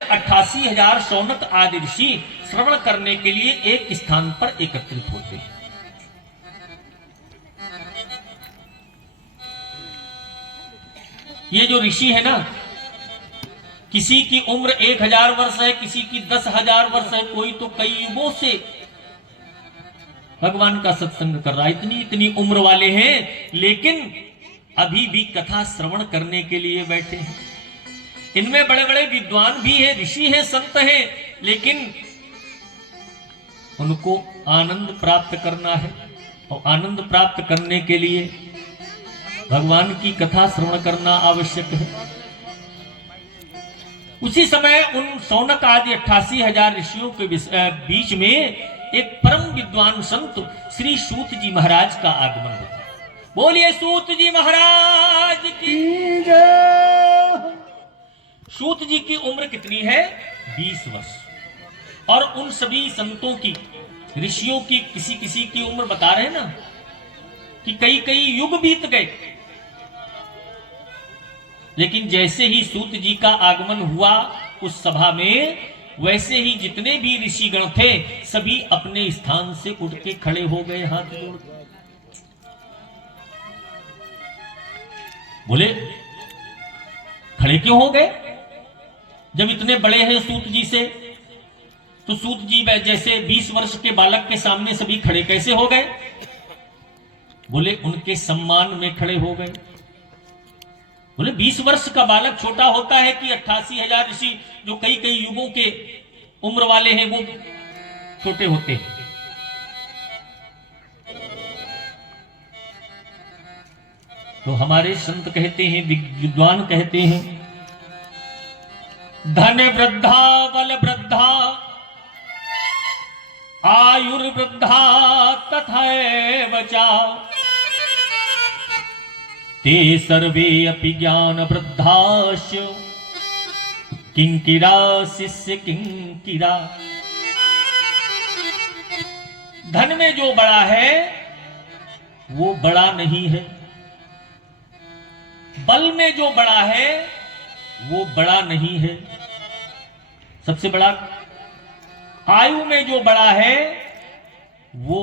88,000 शौनक आदि ऋषि श्रवण करने के लिए एक स्थान पर एकत्रित होते हैं। ये जो ऋषि है ना, किसी की उम्र 1000 वर्ष है, किसी की 10,000 वर्ष है, कोई तो कई युगों से भगवान का सत्संग कर रहा है। इतनी इतनी उम्र वाले हैं, लेकिन अभी भी कथा श्रवण करने के लिए बैठे हैं। इनमें बड़े बड़े विद्वान भी हैं, ऋषि हैं, संत हैं, लेकिन उनको आनंद प्राप्त करना है, और आनंद प्राप्त करने के लिए भगवान की कथा श्रवण करना आवश्यक है। उसी समय उन शौनक आदि 88,000 ऋषियों के बीच में एक परम विद्वान संत श्री सूत जी महाराज का आगमन होता है। बोलिए सूत जी महाराज की जय। सूत जी की उम्र कितनी है? 20 वर्ष। और उन सभी संतों की, ऋषियों की किसी किसी की उम्र बता रहे हैं ना, कि कई कई युग बीत गए। लेकिन जैसे ही सूत जी का आगमन हुआ उस सभा में, वैसे ही जितने भी ऋषिगण थे सभी अपने स्थान से उठ के खड़े हो गए, हाथ जोड़। बोले खड़े क्यों हो गए? जब इतने बड़े हैं सूत जी से, तो सूत जी जैसे 20 वर्ष के बालक के सामने सभी खड़े कैसे हो गए? बोले उनके सम्मान में खड़े हो गए। बोले 20 वर्ष का बालक छोटा होता है कि 88,000 ऋषि जो कई कई युगों के उम्र वाले हैं वो छोटे होते हैं? तो हमारे संत कहते हैं, विद्वान कहते हैं, धन वृद्धा बल वृद्धा आयुर्वृद्धा तथैव च ते सर्वे अपि ज्ञान वृद्धाश्च किंकिरा शिष्य किंकिरा। धन में जो बड़ा है वो बड़ा नहीं है, बल में जो बड़ा है वो बड़ा नहीं है, सबसे बड़ा आयु में जो बड़ा है वो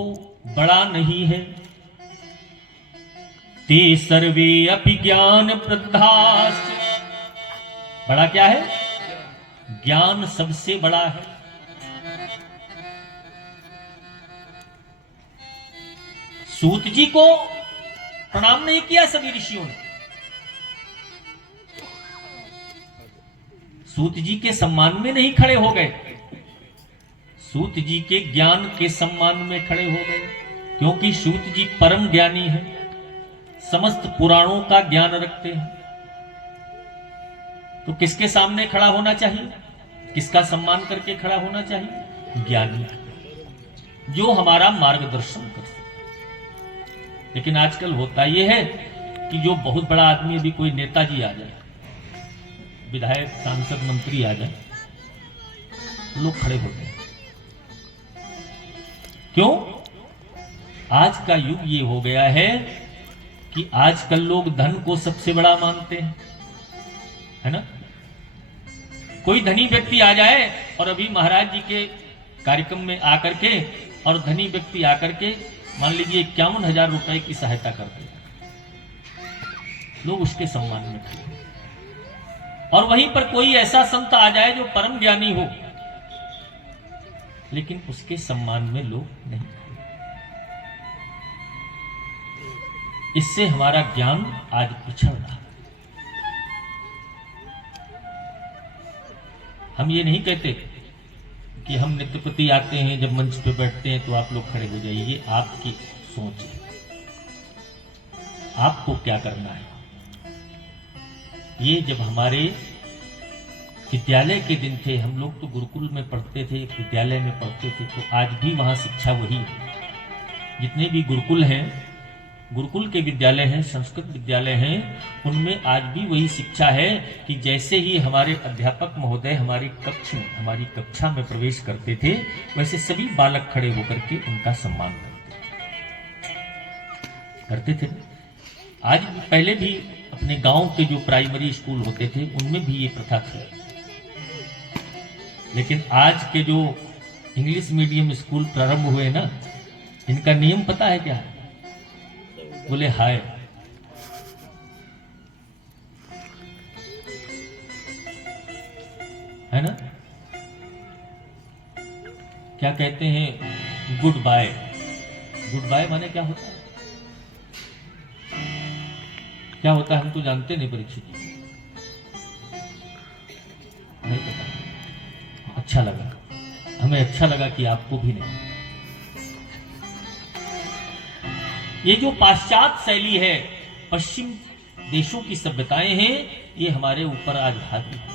बड़ा नहीं है। ते सर्वे अपि ज्ञान वृद्धाश्च, बड़ा क्या है? ज्ञान सबसे बड़ा है। सूत जी को प्रणाम नहीं किया सभी ऋषियों ने, सूत जी के सम्मान में नहीं खड़े हो गए, सूत जी के ज्ञान के सम्मान में खड़े हो गए, क्योंकि सूत जी परम ज्ञानी है, समस्त पुराणों का ज्ञान रखते हैं। तो किसके सामने खड़ा होना चाहिए? किसका सम्मान करके खड़ा होना चाहिए? ज्ञानी, जो हमारा मार्गदर्शन कर सके। लेकिन आजकल होता यह है कि जो बहुत बड़ा आदमी, भी कोई नेताजी आ जाए, विधायक सांसद मंत्री आ जाए, लोग खड़े होते हैं। क्यों? आज का युग ये हो गया है कि आजकल लोग धन को सबसे बड़ा मानते हैं, है ना? कोई धनी व्यक्ति आ जाए और अभी महाराज जी के कार्यक्रम में आकर के, और धनी व्यक्ति आकर के मान लीजिए 51,000 रुपए की सहायता करते हैं, लोग उसके सम्मान में खड़े। और वहीं पर कोई ऐसा संत आ जाए जो परम ज्ञानी हो, लेकिन उसके सम्मान में लोग नहीं। इससे हमारा ज्ञान आज पिछड़ रहा है। हम ये नहीं कहते कि हम नित्य प्रति आते हैं, जब मंच पे बैठते हैं तो आप लोग खड़े हो जाइए, ये आपकी सोच है। आपको क्या करना है? ये जब हमारे विद्यालय के दिन थे, हम लोग तो गुरुकुल में पढ़ते थे, विद्यालय में पढ़ते थे, तो आज भी वहां शिक्षा वही है। जितने भी गुरुकुल हैं, गुरुकुल के विद्यालय हैं, संस्कृत विद्यालय हैं, उनमें आज भी वही शिक्षा है कि जैसे ही हमारे अध्यापक महोदय हमारी कक्ष में, हमारी कक्षा में प्रवेश करते थे, वैसे सभी बालक खड़े होकर के उनका सम्मान करते थे। आज पहले भी अपने गांव के जो प्राइमरी स्कूल होते थे उनमें भी ये प्रथा थी लेकिन आज के जो इंग्लिश मीडियम स्कूल प्रारंभ हुए ना, इनका नियम पता है क्या? बोले हाय। है ना? क्या कहते हैं? Good bye. गुड बाय माने क्या होता है? क्या होता है हम तो जानते नहीं परीक्षित जी, नहीं पता। अच्छा लगा, हमें अच्छा लगा कि आपको भी नहीं। ये जो पाश्चात्य शैली है, पश्चिम देशों की सभ्यताएं हैं, ये हमारे ऊपर आज हावी है।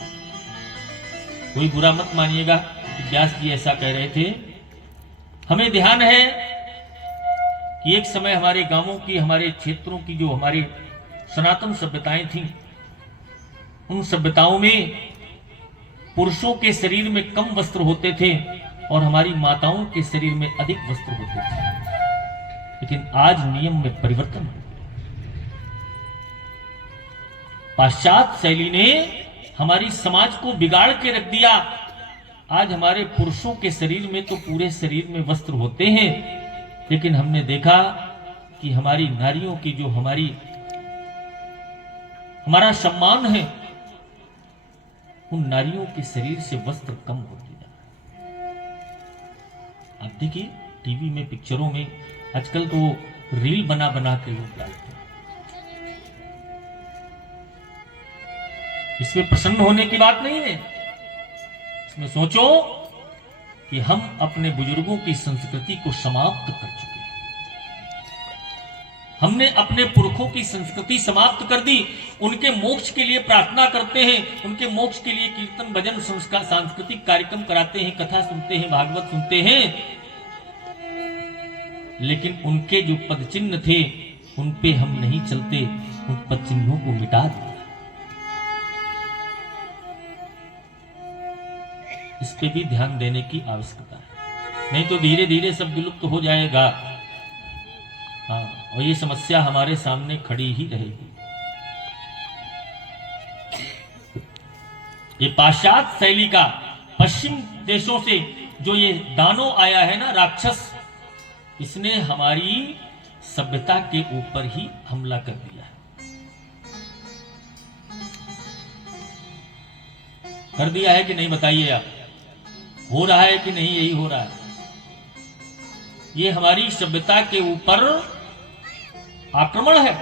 कोई बुरा मत मानिएगा कि व्यास जी ऐसा कह रहे थे। हमें ध्यान है कि एक समय हमारे गांवों की, हमारे क्षेत्रों की जो हमारी सनातन सभ्यताएं थीं, उन सभ्यताओं में पुरुषों के शरीर में कम वस्त्र होते थे और हमारी माताओं के शरीर में अधिक वस्त्र होते थे। लेकिन आज नियम में परिवर्तन हो गया। पाश्चात्य शैली ने हमारी समाज को बिगाड़ के रख दिया। आज हमारे पुरुषों के शरीर में तो पूरे शरीर में वस्त्र होते हैं, लेकिन हमने देखा कि हमारी नारियों की जो हमारा सम्मान है, उन नारियों के शरीर से वस्त्र कम होते जा रहा है। आप देखिए टीवी में, पिक्चरों में, आजकल तो रील बना बना के लोग डालते हैं। इसमें प्रसन्न होने की बात नहीं है। इसमें सोचो कि हम अपने बुजुर्गों की संस्कृति को समाप्त कर चुके हैं। हमने अपने पुरखों की संस्कृति समाप्त कर दी। उनके मोक्ष के लिए प्रार्थना करते हैं, उनके मोक्ष के लिए कीर्तन, भजन, संस्कार, सांस्कृतिक कार्यक्रम कराते हैं, कथा सुनते हैं, भागवत सुनते हैं, लेकिन उनके जो पद चिन्ह थे उन पे हम नहीं चलते। उन पद चिन्हों को मिटा दिया। इस पे भी ध्यान देने की आवश्यकता है, नहीं तो धीरे धीरे सब विलुप्त हो जाएगा। हाँ, और ये समस्या हमारे सामने खड़ी ही रहेगी। ये पाश्चात्य शैली का, पश्चिम देशों से जो ये दानव आया है ना, राक्षस, इसने हमारी सभ्यता के ऊपर ही हमला कर दिया है। कर दिया है कि नहीं बताइए आप? हो रहा है कि नहीं? यही हो रहा है। ये हमारी सभ्यता के ऊपर आक्रमण है।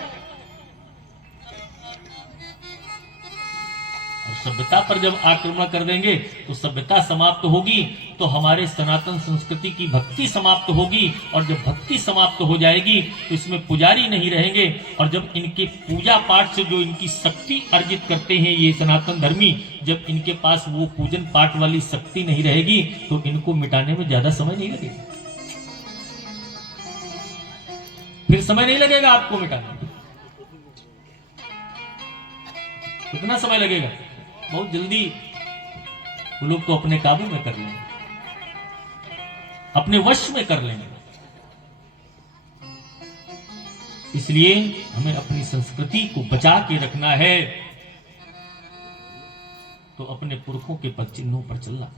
और सभ्यता पर जब आक्रमण कर देंगे तो सभ्यता समाप्त होगी, तो हमारे सनातन संस्कृति की भक्ति समाप्त होगी। और जब भक्ति समाप्त हो जाएगी तो इसमें पुजारी नहीं रहेंगे। और जब इनके पूजा पाठ से जो इनकी शक्ति अर्जित करते हैं ये सनातन धर्मी, जब इनके पास वो पूजन पाठ वाली शक्ति नहीं रहेगी तो इनको मिटाने में ज्यादा समय नहीं लगेगा। फिर समय नहीं लगेगा आपको मिटाने में। कितना समय लगेगा? बहुत जल्दी वो लोग तो अपने काबू में कर लेंगे, अपने वश में कर लेंगे। इसलिए हमें अपनी संस्कृति को बचा के रखना है, तो अपने पुरखों के पद चिन्हों पर चलना।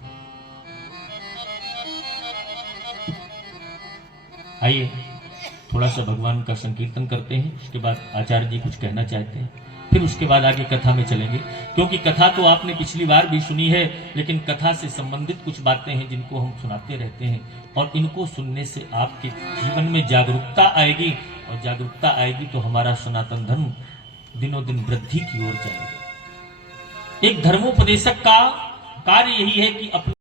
आइए थोड़ा सा भगवान का संकीर्तन करते हैं, उसके बाद आचार्य जी कुछ कहना चाहते हैं, फिर उसके बाद आगे कथा में चलेंगे। क्योंकि कथा तो आपने पिछली बार भी सुनी है, लेकिन कथा से संबंधित कुछ बातें हैं जिनको हम सुनाते रहते हैं, और इनको सुनने से आपके जीवन में जागरूकता आएगी, और जागरूकता आएगी तो हमारा सनातन धर्म दिनों दिन वृद्धि की ओर जाएगा। एक धर्मोपदेशक का कार्य यही है कि अपने